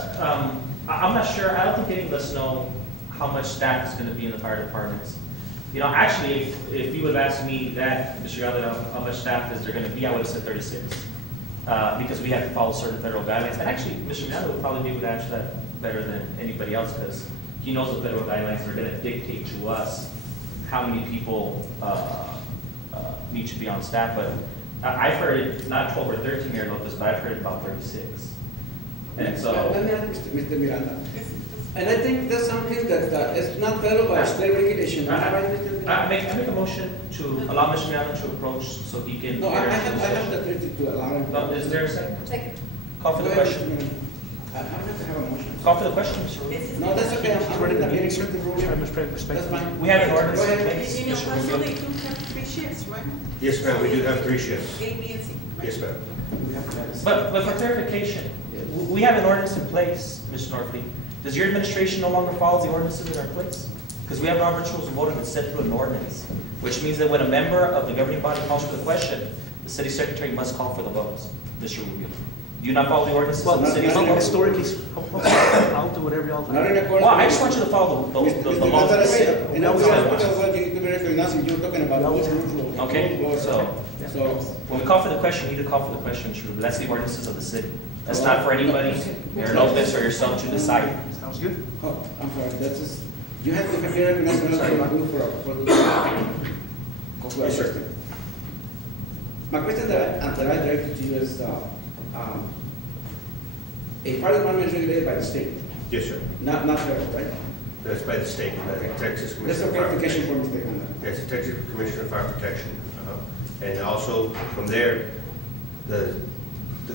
I'm not sure, I don't think any of us know how much staff is gonna be in the fire departments. You know, actually, if you would have asked me that, Mr. Yalda, how much staff is there gonna be, I would have said 36. Because we have to follow certain federal guidelines. And actually, Mr. Yalda would probably be able to answer that better than anybody else, because he knows the federal guidelines are gonna dictate to us how many people, need to be on staff. But I've heard it, not 12 or 13 Mayor Lopez, but I've heard about 36. And so. Let me ask Mr. Miranda. And I think that's something that is not federal by state regulation. Am I right, Mr. Miranda? I make a motion to allow Mr. Miranda to approach so he can. No, I have the authority to allow him. No, is there a second? Second. Call for the Go ahead, question. Mr. Miranda. I don't have to have a motion. Call for the question, Mr. Rubio. No, that's okay. I'm ready to get the rule. That's fine. We have an ordinance Go in ahead. place, In El Mr. Paso, Rubio. they do have 3 shifts, right? Yes, ma'am, we do have 3 shifts. A, B, and C. right? Yes, ma'am. But for clarification, we have an ordinance in place, Mr. Norfleet. Does your administration no longer follow the ordinances that are in place? Because we have Robert's Rules of Order that's set through an ordinance, which means that when a member of the governing body calls for the question, the city secretary must call for the votes. Mr. Rubio, do you not follow the ordinances of the city? Historically, I'll do whatever y'all do. Not in accordance. Well, I just want you to follow the Mr. laws of the Miranda, city. and I was you to be recognizing you're talking about rules and rules. Okay, so when we call for the question, we need to call for the question, Mr. Rubio. That's the ordinances of the city. That's not for anybody, Mayor Lopez or yourself to decide. Sounds good. Oh, I'm sorry, that's just, you have to be recognized for the. Yes, sir. My question that I directed to you is, a fire department is regulated by the state, Yes, sir. not federal, right? That's by the state, by the Texas That's Commission a of Fire clarification Protection. for Mr. Miranda. Yes, the Texas Commission of Fire Protection. And also, from there, the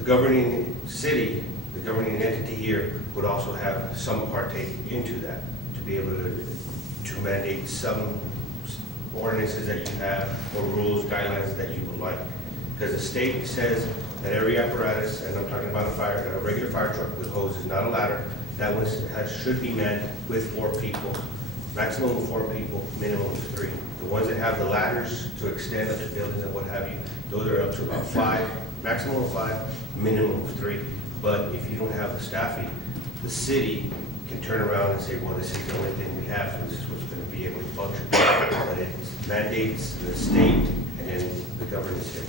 governing city, the governing entity here would also have some partake into that, to be able to mandate some ordinances that you have, or rules, guidelines that you would like. Because the state says that every apparatus, and I'm talking about a regular fire truck with hoses, not a ladder, that one should be manned with 4 people, maximum of 4 people, minimum of 3. The ones that have the ladders to extend up to buildings and what have you, those are up to about 5, maximum of 5, minimum of 3. But if you don't have the staffing, the city can turn around and say, well, this is the only thing we have, so this is what's going to be able to function. But it mandates the state and the governance here.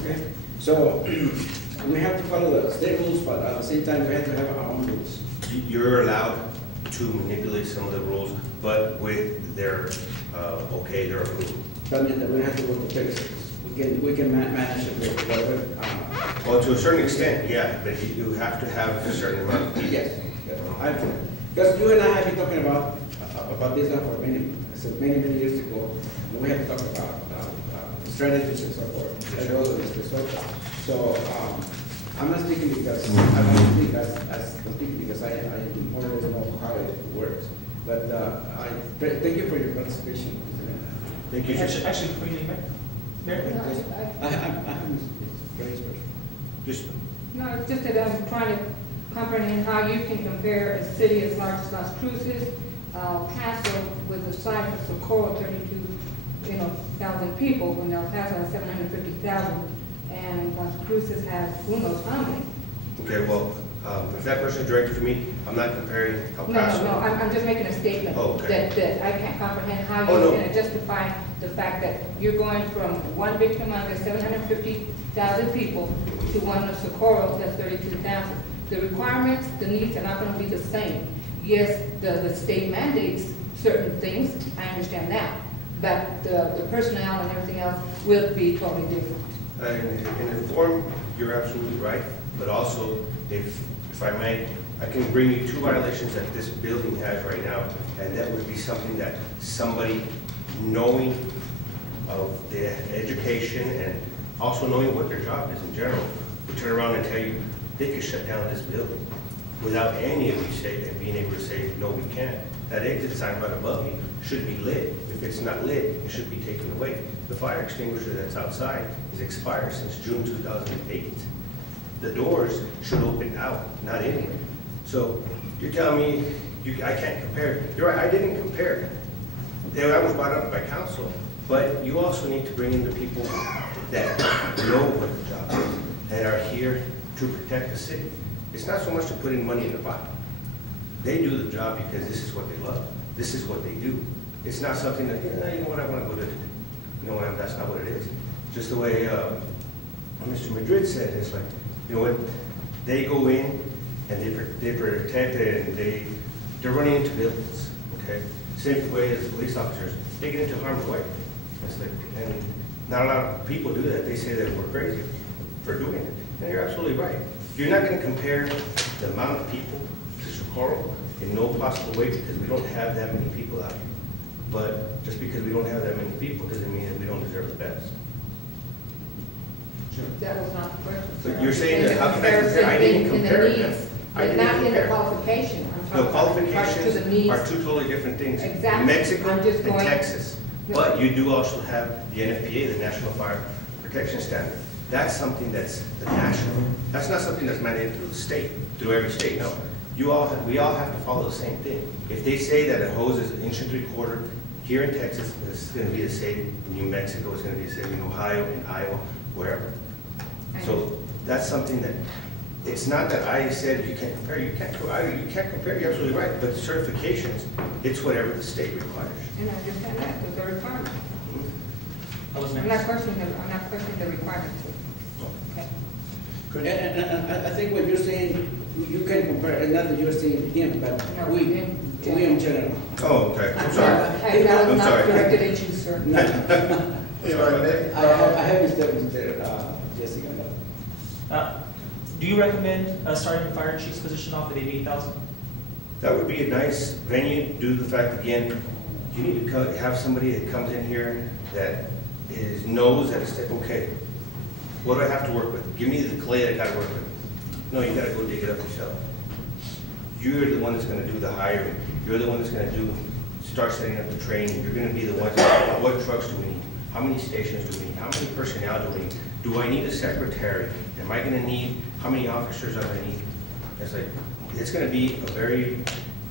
Okay, so we have to follow the state rules, but at the same time, we have to have our own rules. You're allowed to manipulate some of the rules, but with their, okay, their approval. That means that we have to go to Texas. We can manage it with whatever. Well, to a certain extent, yeah, but you have to have a certain amount of people. Yes, because you and I have been talking about this now for many years ago. And we have talked about strategies and so forth. As well as this. So I'm not speaking because I don't speak I'm speaking because I more or less know how it works. But I thank you for your participation. Thank you. Actually, before you leave, Mayor? I'm very special. Just, No, it's just that I'm trying to comprehend how you can compare a city as large as Las Cruces, Paso with the size of Socorro, 32,000 people, when El Paso has 750,000, and Las Cruces has who knows how many. okay, well, if that person is directed to me, I'm not comparing El Paso. No, I'm just making a statement. Oh, okay. That I can't comprehend how Oh, you're no. going to justify the fact that you're going from one victim under 750,000 people to one of Socorro that's 32,000. The requirements, the needs are not going to be the same. Yes, the state mandates certain things, I understand that, but the personnel and everything else will be totally different. In the form, you're absolutely right, but also, if I may, I can bring you 2 violations that this building has right now, and that would be something that somebody knowing of the education and also knowing what their job is in general, would turn around and tell you, they could shut down this building without any of you being able to say, no, we can't. That exit sign right above you should be lit. If it's not lit, it should be taken away. The fire extinguisher that's outside is expired since June 2008. The doors should open out, not inward. So you're telling me I can't compare. You're right, I didn't compare. That was brought up by council, but you also need to bring in the people that know what the job is and are here to protect the city. It's not so much to putting money in the pocket. They do the job because this is what they love. This is what they do. It's not something that, yeah, you know what, I want to go to, you know what, that's not what it is. Just the way Mr. Madrid said, it's like, you know what, they go in and they protect it and they're running into buildings, okay? Same way as police officers, they get into harm's way. It's like, and not a lot of people do that. They say that we're crazy for doing it. And you're absolutely right. You're not gonna compare the amount of people to Socorro in no possible way because we don't have that many people out here. But just because we don't have that many people doesn't mean that we don't deserve the best. That was not the question. But you're saying that, how can I compare? I didn't compare it, ma'am. I But didn't not in the compare. qualification. I'm The talking about to the qualifications needs. are two totally different things. Exactly. Mexico I'm just and going- Texas. No. But you do also have the NFPA, the National Fire Protection Standard. That's something that's the national. That's not something that's mandated through the state, through every state, no. We all have to follow the same thing. If they say that a hose is 1.75 inches here in Texas, it's gonna be the same in New Mexico, it's gonna be the same in Ohio, in Iowa, wherever. So that's something that, it's not that I said you can't compare, you can't compare, you're absolutely right, but the certifications, it's whatever the state requires. And I just said that, was the requirement. I was I'm not next. questioning the requirement. Okay. And I think what you're saying, you can compare, and not that you're saying him, but No, we in in general. Oh, okay, I'm sorry. Hey, that was I'm not sorry. directed at you, sir. No, If I may, I have Mr. Jessica. Do you recommend starting the fire chief's position off at 88,000? That would be a nice venue, due to the fact, again, you need to have somebody that comes in here that knows that it's like, okay, what do I have to work with? Give me the clay that I gotta work with. No, you gotta go dig it up yourself. You're the one that's gonna do the hiring. You're the one that's gonna start setting up the training. You're gonna be the one, what trucks do we need? How many stations do we need? How many personnel do we need? Do I need a secretary? Am I gonna need, how many officers am I gonna need? It's like, it's gonna be a very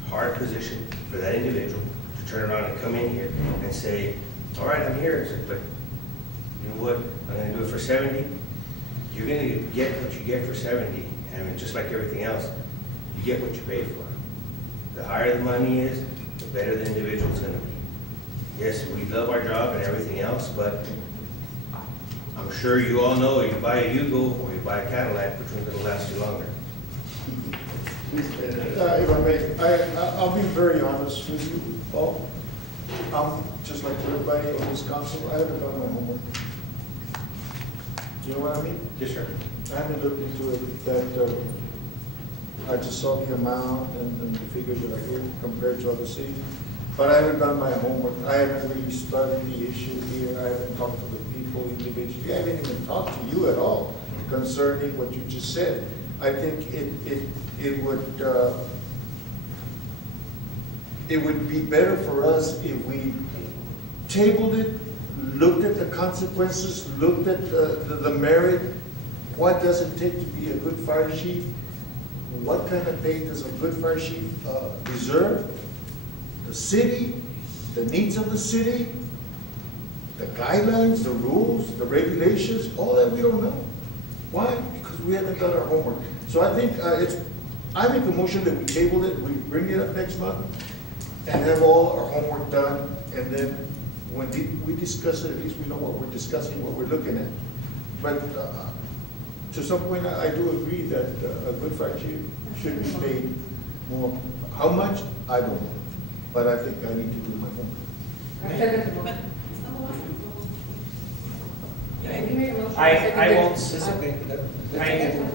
hard position for that individual to turn around and come in here and say, all right, I'm here. It's like, but you know what? I'm gonna do it for 70. You're gonna get what you get for 70. And just like everything else, you get what you pay for. The higher the money is, the better the individual's gonna be. Yes, we love our job and everything else, but I'm sure you all know, you buy a Yugo or you buy a Cadillac, which one's gonna last you longer? if I may, I'll be very honest with you, Paul. I'm just like everybody on this council, I haven't done my homework. You know what I mean? Yes, sir. I haven't looked into it, that, I just saw the amount and the figures that I hear compared to other cities. But I haven't done my homework, I haven't really studied the issue here, I haven't talked to the people individually, I haven't even talked to you at all concerning what you just said. I think it would be better for us if we tabled it, looked at the consequences, looked at the merit. What does it take to be a good fire chief? What kind of pay does a good fire chief deserve? The city, the needs of the city, the guidelines, the rules, the regulations, all that we don't know. Why? Because we haven't done our homework. So I think I make a motion that we table it, we bring it up next month, and have all our homework done, and then when we discuss it, at least we know what we're discussing, what we're looking at. But to some point, I do agree that a good fire chief should be paid more. How much? I don't know. But I think I need to do my homework. I second the motion. You made a motion. I seconded. won't- That's okay. That's fine.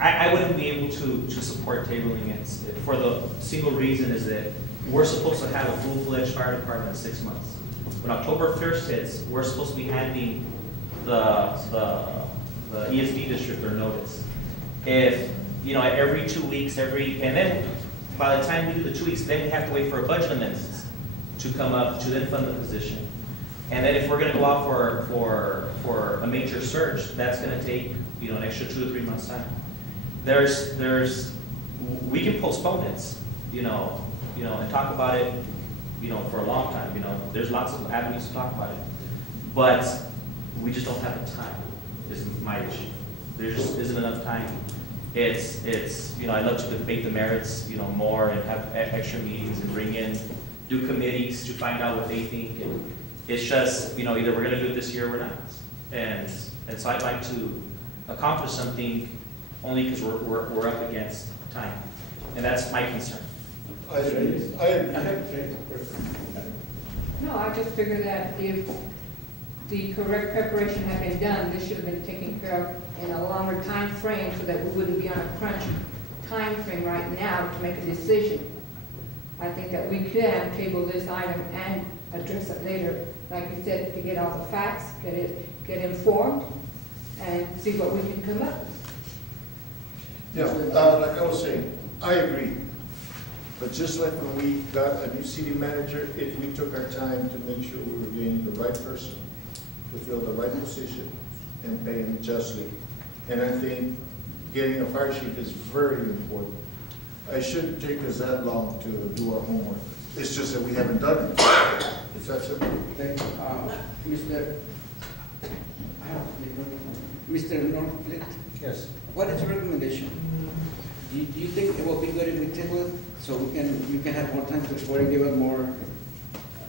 I wouldn't be able to support tabling it for the single reason is that we're supposed to have a full-fledged fire department in 6 months. When October 1st hits, we're supposed to be handing the ESD district their notice. If, every 2 weeks, and then by the time we do the 2 weeks, then we have to wait for a budget amendments to come up to then fund the position. And then if we're gonna go out for a major search, that's gonna take, an extra 2 to 3 months time. We can postpone it, and talk about it, for a long time, there's lots of avenues to talk about it. But we just don't have the time, is my issue. There just isn't enough time it's, you know, I'd love to debate the merits, you know, more and have extra meetings and bring in, do committees to find out what they think. And it's just, you know, either we're gonna do it this year or we're not. And so I'd like to accomplish something only because we're up against time. And that's my concern. I agree. I agree. No, I just figured that if the correct preparation had been done, this should have been taken care of in a longer time frame so that we wouldn't be on a crunch time frame right now to make a decision. I think that we could have tabled this item and address it later, like you said, to get all the facts, get informed, and see what we can come up with. Yeah, like I was saying, I agree. But just like when we got a new city manager, if we took our time to make sure we were getting the right person to fill the right position and pay him justly. And I think getting a fire chief is very important. It shouldn't take us that long to do our homework. It's just that we haven't done it. It's that simple. Thank you. Mr. Norfleet, Yes. what is your recommendation? Do you think it will be good if we table it, so you can have more time to explore and give us more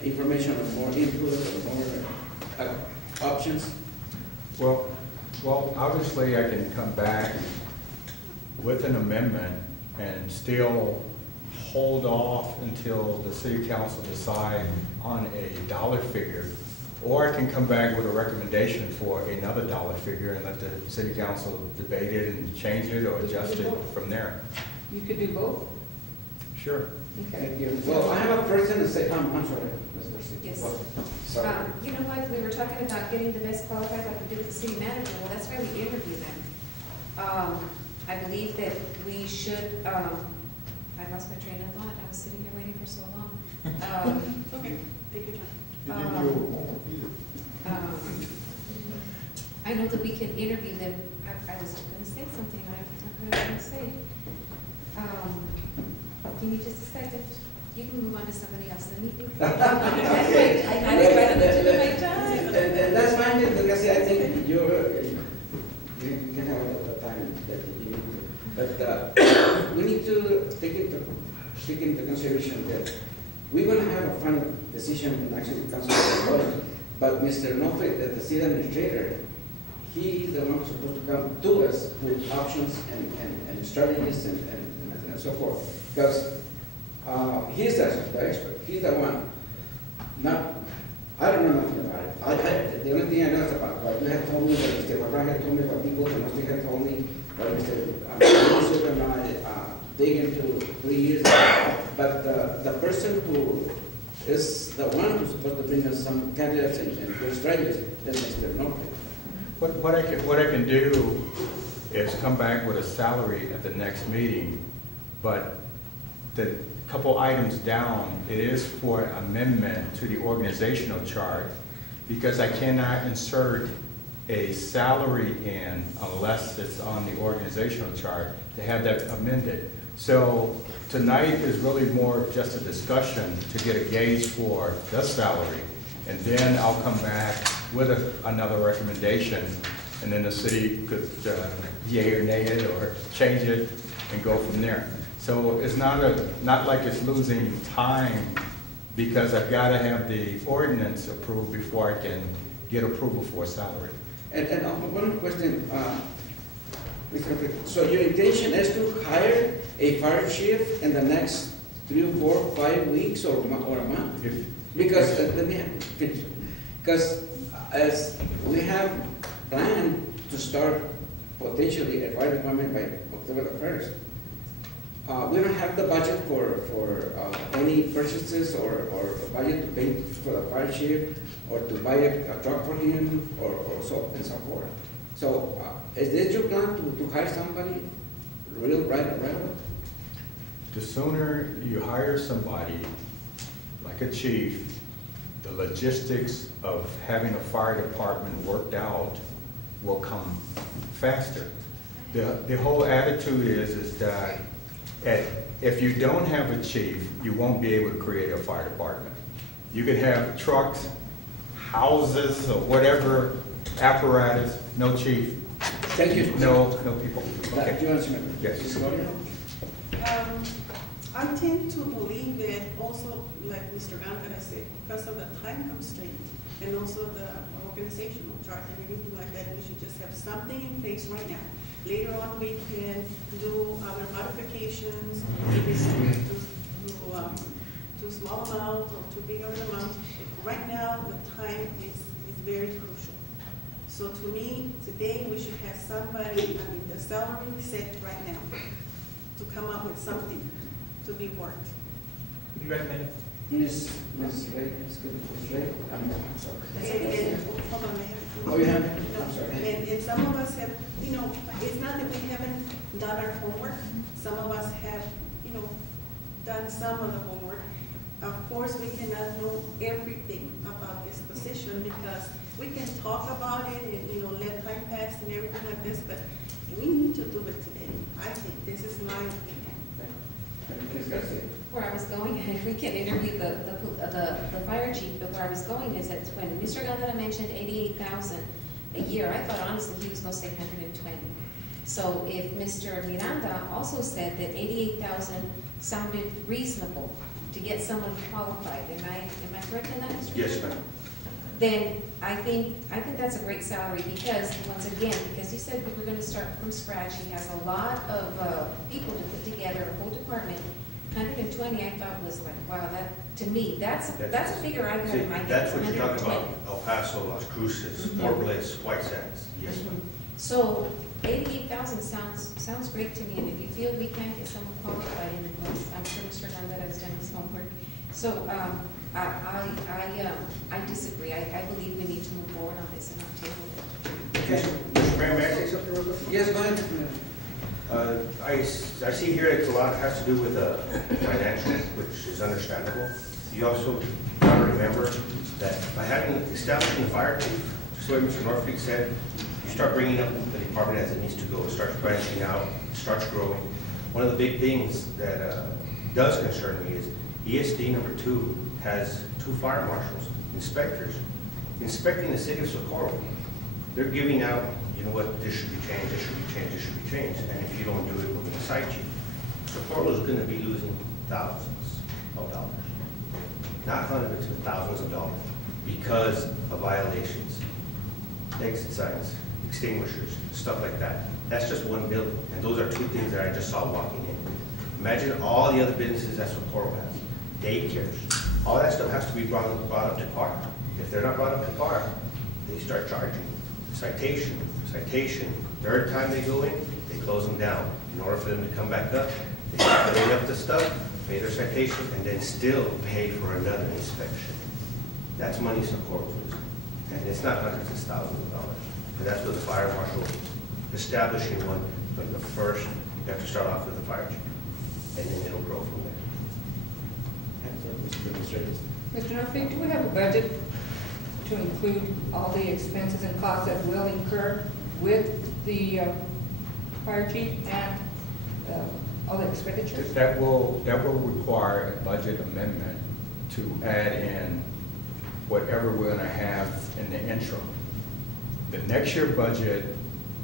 information or more input or more options? Well, obviously I can come back with an amendment and still hold off until the city council decide on a dollar figure. Or I can come back with a recommendation for another dollar figure and let the city council debate it and change it or adjust it from there. You could do both? Sure. Okay. Thank you. Well, I have a person to say, I'm sorry. Ms. Garcia. Yes. Well, sorry. You know what, we were talking about getting the best qualified, like we did the city manager, well, that's why we interview them. I believe that we should, I lost my train of thought, I was sitting here waiting for so long. Okay, take your time. You didn't do your homework either. I know that we can interview them, I was gonna say something, I forgot what I was gonna say. Give me just a second, you can move on to somebody else, let me think. That's right, I was trying to do my time. And that's fine, Ms. Garcia, I think you can have all the time that you need to. But we need to take into consideration that we're gonna have a final decision in actually council vote. But Mr. Nofre, the city administrator, he is the one who's supposed to come to us with options and strategies and so forth. Because he's the expert, he's the one, I don't know nothing about it. The only thing I know is about what you had told me, what Mr. Barra had told me, what people in Mosty had told me, what Mr. Yusuf and I dig into 3 years ago. But the person who is the one who's supposed to bring us some candidates and good strategies is Mr. Norton. What I can do is come back with a salary at the next meeting, but the couple items down, it is for amendment to the organizational chart, because I cannot insert a salary in unless it's on the organizational chart to have that amended. So tonight is really more of just a discussion to get a gauge for the salary. And then I'll come back with another recommendation, and then the city could yay or nay it or change it and go from there. So it's not like it's losing time, because I've got to have the ordinance approved before I can get approval for a salary. And one question, Mr. Rick. So your intention is to hire a fire chief in the next 3, 4, 5 weeks or a month? Because, let me finish. Because as we have planned to start potentially a fire department by October the 1st, we don't have the budget for any purchases or budget to pay for the fire chief or to buy a truck for him or so and so forth. So is this your plan to hire somebody right away? The sooner you hire somebody, like a chief, the logistics of having a fire department worked out will come faster. The whole attitude is that if you don't have a chief, you won't be able to create a fire department. You could have trucks, houses, or whatever apparatus, no chief, Thank you. No people. Do Okay. you answer me? Yes. Ms. Gloria? I tend to believe that also, like Mr. Alcantara said, because of the time constraint and also the organizational chart and everything like that, we should just have something in place right now. Later on, we can do other modifications, if it's too small amount or too big of an amount. Right now, the time is very crucial. So to me, today, we should have somebody, the salary set right now, to come up with something to be worked. You recommend? Ms. Ray, Ms. Ray, I'm sorry. And, hold on, I have. Oh, you have it? No, I'm sorry. and some of us have, it's not that we haven't done our homework. Some of us have, done some of the homework. Of course, we cannot know everything about this position because we can talk about it and, let time pass and everything like this, but we need to do it today. I think this is my opinion. Ms. Garcia? Where I was going, if we can interview the fire chief, but where I was going is that when Mr. Gondeta mentioned 88,000 a year, I thought honestly he was going to say 120. So if Mr. Miranda also said that 88,000 sounded reasonable to get someone qualified, am I correct in that, Mr. Yes, ma'am. Then I think that's a great salary because, once again, because you said we were gonna start from scratch, he has a lot of people to put together, a whole department. 120, I thought was like, wow, that, to me, that's a figure I got See, in my head. that's what you're talking 120. about, El Paso, Las Cruces, Fort Bliss, White Sands, yes, ma'am. So 88,000 sounds great to me, and if you feel we can't get someone qualified, and I'm sure Mr. Gondeta has done his homework. So I disagree. I believe we need to move forward on this and not table it. Mr. Mayor, may I say something real quick? Yes, go ahead. I see here it's a lot has to do with financial, which is understandable. You also got to remember that by establishing the fire chief, just like Mr. Norfleet said, you start bringing up the department as it needs to go. It starts branching out, it starts growing. One of the big things that does concern me is ESD number 2 has 2 fire marshals, inspectors, inspecting the city of Socorro. They're giving out, you know what, this should be changed, this should be changed, this should be changed, and if you don't do it, we're going to cite you. Socorro is going to be losing thousands of dollars, not hundreds of thousands of dollars, because of violations, exit signs, extinguishers, stuff like that. That's just one building, and those are 2 things that I just saw walking in. Imagine all the other businesses that Socorro has, daycares, all that stuff has to be brought up to par. If they're not brought up to par, they start charging. Citation, citation. Third time they go in, they close them down. In order for them to come back up, they have to clean up the stuff, pay their citation, and then still pay for another inspection. That's money Socorro loses. And it's not hundreds, it's thousands of dollars. And that's what the fire marshal, establishing one, but the first, you have to start off with the fire chief. And then it'll grow from there. Mr. Murphy, do we have a budget to include all the expenses and costs that will incur with the fire chief and all the expenditures? That will require a budget amendment to add in whatever we're gonna have in the interim. The next year budget,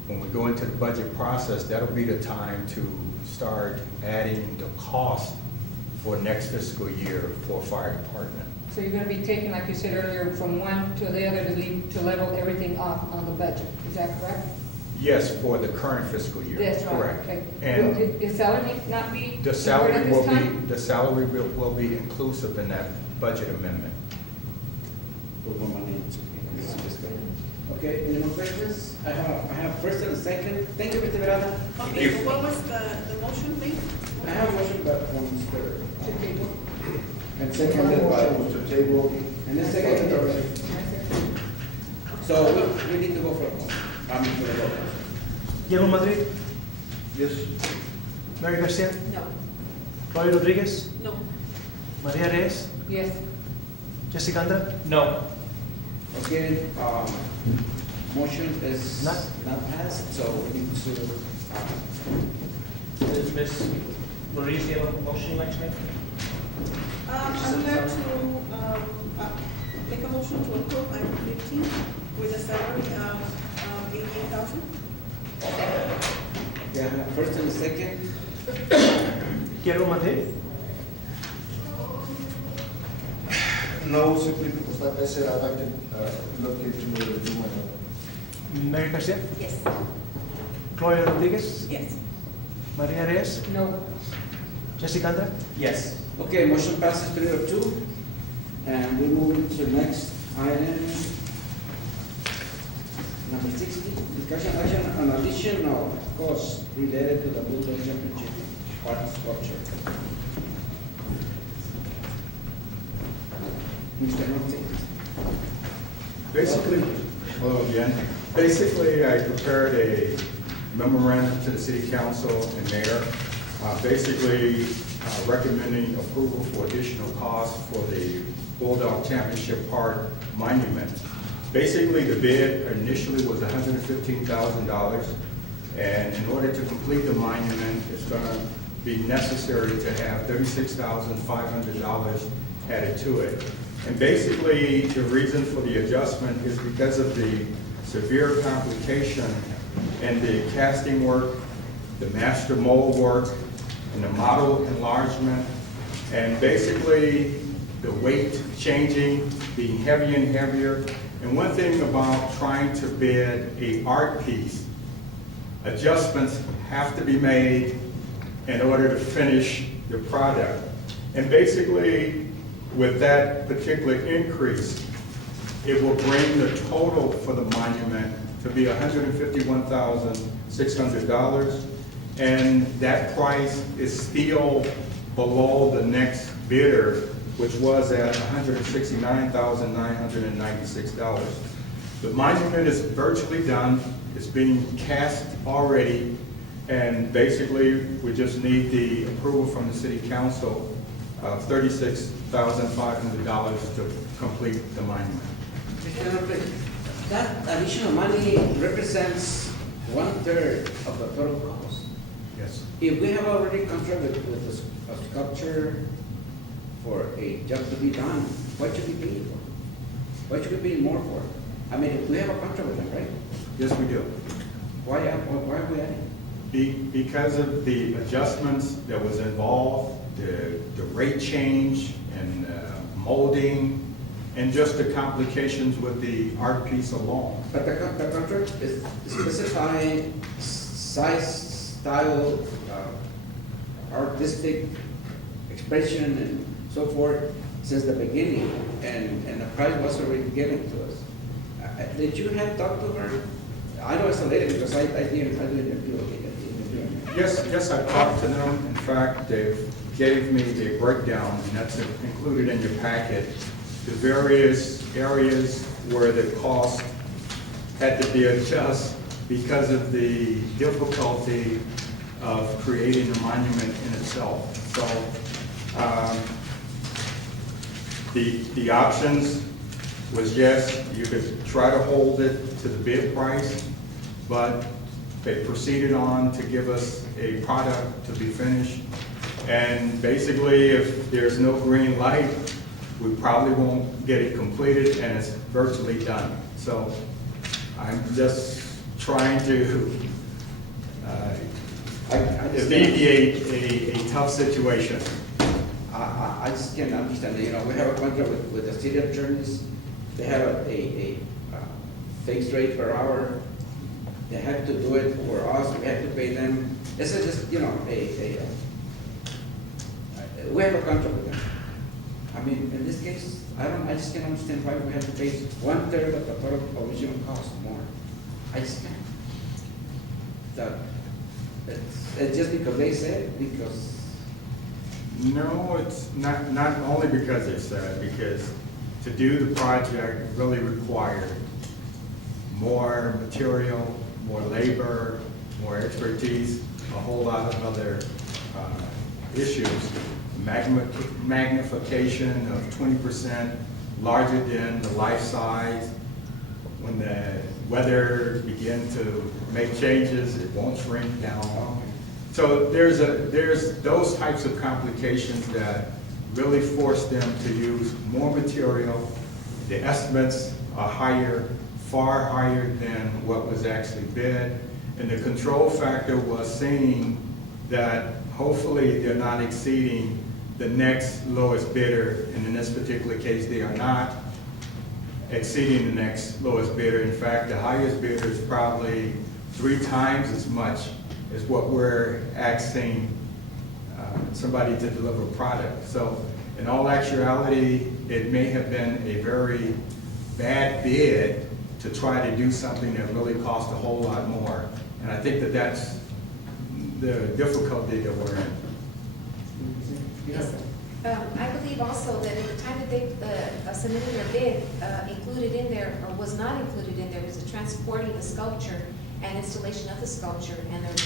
when we go into the budget process, that'll be the time to start adding the cost for next fiscal year for fire department. So you're gonna be taking, like you said earlier, from one to the other to level everything off on the budget, is that correct? Yes, for the current fiscal year. That's right, Correct. okay. And Is salary not be? the salary included will this be, time? the salary will be inclusive in that budget amendment. Put more money into it. Okay, any more questions? I have first and second. Thank you, Mr. Miranda. Okay, so what was the motion, please? I have a motion by from Mr. To table. And seconded by Mr. Table. and then seconded already. So we need to go for a vote. For the vote. Diego Madrid, Yes. Mary Garcia, No. Claudio Rodriguez, No. Maria Reyes, Yes. Jessica Andra, No. Okay, motion is Not- not passed, so we need to, Does Ms. Maurice have a motion you'd like to make? I would like to make a motion to approve item 15 with a salary of 88,000. Yeah, first and second. Quiero Matei? No, simply because like I said, I'd like to look into the new one. Mary Garcia? Yes. Claudia Rodriguez? Yes. Maria Reyes? No. Jessica Andra? Yes. Okay, motion passes 3-2. And we move to the next item. Number 60, discussion action on additional costs related to the Bulldog Championship park sculpture. Mr. Norte. Basically, hello again. Basically, I prepared a memorandum to the city council and mayor, basically recommending approval for additional costs for the Bulldog Championship Park monument. Basically, the bid initially was $115,000, and in order to complete the monument, it's going to be necessary to have $36,500 added to it. And basically, the reason for the adjustment is because of the severe complication in the casting work, the master mold work, and the model enlargement, and basically the weight changing, being heavier and heavier. And one thing about trying to bid a art piece, adjustments have to be made in order to finish the product. And basically, with that particular increase, it will bring the total for the monument to be $151,600. And that price is still below the next bidder, which was at $169,996. The monument is virtually done. It's being cast already. And basically, we just need the approval from the city council of $36,500 to complete the monument. Mr. Norte, that additional money represents 1/3 of the total cost. Yes. If we have already contracted with a sculpture for a job to be done, what should we pay for? What should we pay more for? I mean, if we have a contract with them, right? Yes, we do. Why are we adding? Because of the adjustments that was involved, the rate change and molding, and just the complications with the art piece alone. But the contract is specifying size, style, artistic expression and so forth since the beginning, and the price was already given to us. Did you have talked to her? I know it's a lady because I didn't interview her. Yes, I talked to them. In fact, they gave me the breakdown, and that's included in your packet, the various areas where the cost had to be adjusted because of the difficulty of creating the monument in itself. So the options was, yes, you could try to hold it to the bid price, but they proceeded on to give us a product to be finished. And basically, if there's no green light, we probably won't get it completed, and it's virtually done. So I'm just trying to alleviate a tough situation. I just can't understand, we have a contract with the city attorneys, they have a fixed rate per hour, they have to do it for us, we have to pay them. This is just, we have a contract with them. I mean, in this case, I just can't understand why we have to pay 1/3 of the total original cost more. I just can't. It's just because they said, because. No, it's not only because they said, because to do the project really required more material, more labor, more expertise, a whole lot of other issues. Magnification of 20% larger than the life size. When the weather begins to make changes, it won't shrink down. So there's those types of complications that really force them to use more material. The estimates are higher, far higher than what was actually bid. And the control factor was saying that hopefully they're not exceeding the next lowest bidder, and in this particular case, they are not exceeding the next lowest bidder. In fact, the highest bidder is probably 3 times as much as what we're asking somebody to deliver a product. So in all actuality, it may have been a very bad bid to try to do something that really cost a whole lot more. And I think that that's the difficulty that we're in. Yes. I believe also that at the time that they submitted their bid, included in there, or was not included in there, was the transporting the sculpture and installation of the sculpture and the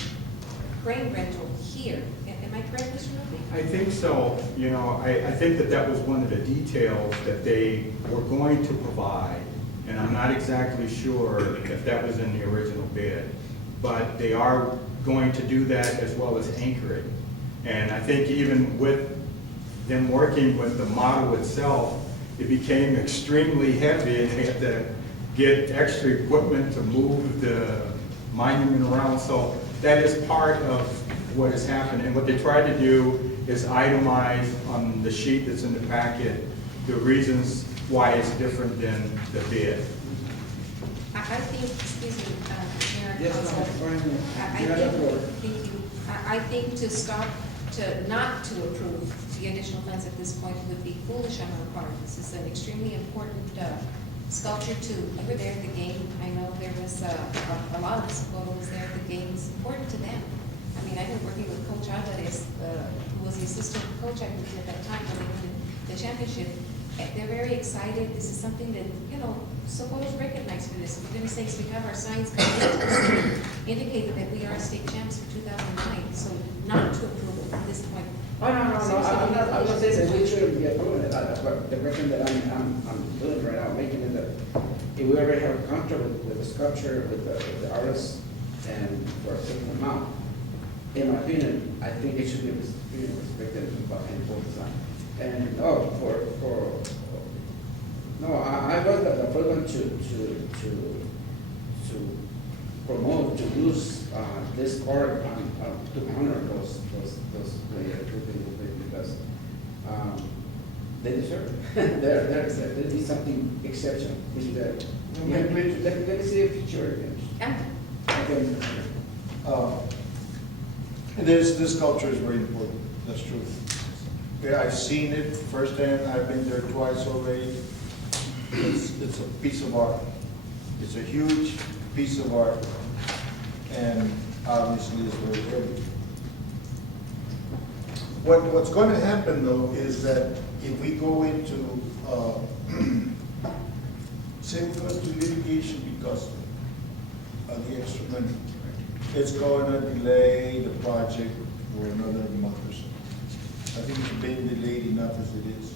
crane rental here. Am I correct, Mr. Murphy? I think so. You know, I think that that was one of the details that they were going to provide, and I'm not exactly sure if that was in the original bid, but they are going to do that as well as anchor it. And I think even with them working with the model itself, it became extremely heavy, and they had to get extra equipment to move the monument around. So that is part of what has happened. And what they tried to do is itemize on the sheet that's in the packet the reasons why it's different than the bid. I think, excuse me, Mayor Yes, Council, go ahead. I You have the floor. think, thank you. I think to stop, not to approve the additional funds at this point would be foolish on our part. This is an extremely important sculpture to, you were there at the game. I know there was a lot of the photos there at the game. It's important to them. I mean, I've been working with Coach Alvarez, who was the assistant coach, I believe, at that time when they won the championship. They're very excited. This is something that, you know, Socorro's recognized for this. For goodness sakes, we have our signs coming into the city indicating that we are state champs for 2009. So not to approve it at this point. Oh, no, I'm not saying that we shouldn't be approving it. But the question that I'm doing right now, making is that if we already have a contract with the sculpture, with the artist, and for a certain amount, in my opinion, I think it should be respected and focused on. And, I was the first one to promote, to use this court to honor those players because they deserve it. There is something exceptional. Let me see a picture again. This sculpture is very important, that's true. Yeah, I've seen it firsthand, I've been there twice already. It's a piece of art. It's a huge piece of art, and obviously it's very heavy. What's going to happen though is that if we go into, say we go into litigation because of the extra money, it's going to delay the project for another month or so. I think it's been delayed enough as it is.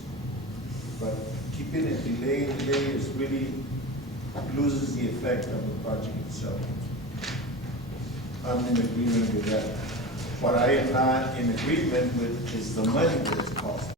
But keeping it delayed is really loses the effect of the project itself. I'm in agreement with that. What I am not in agreement with is the money that it costs.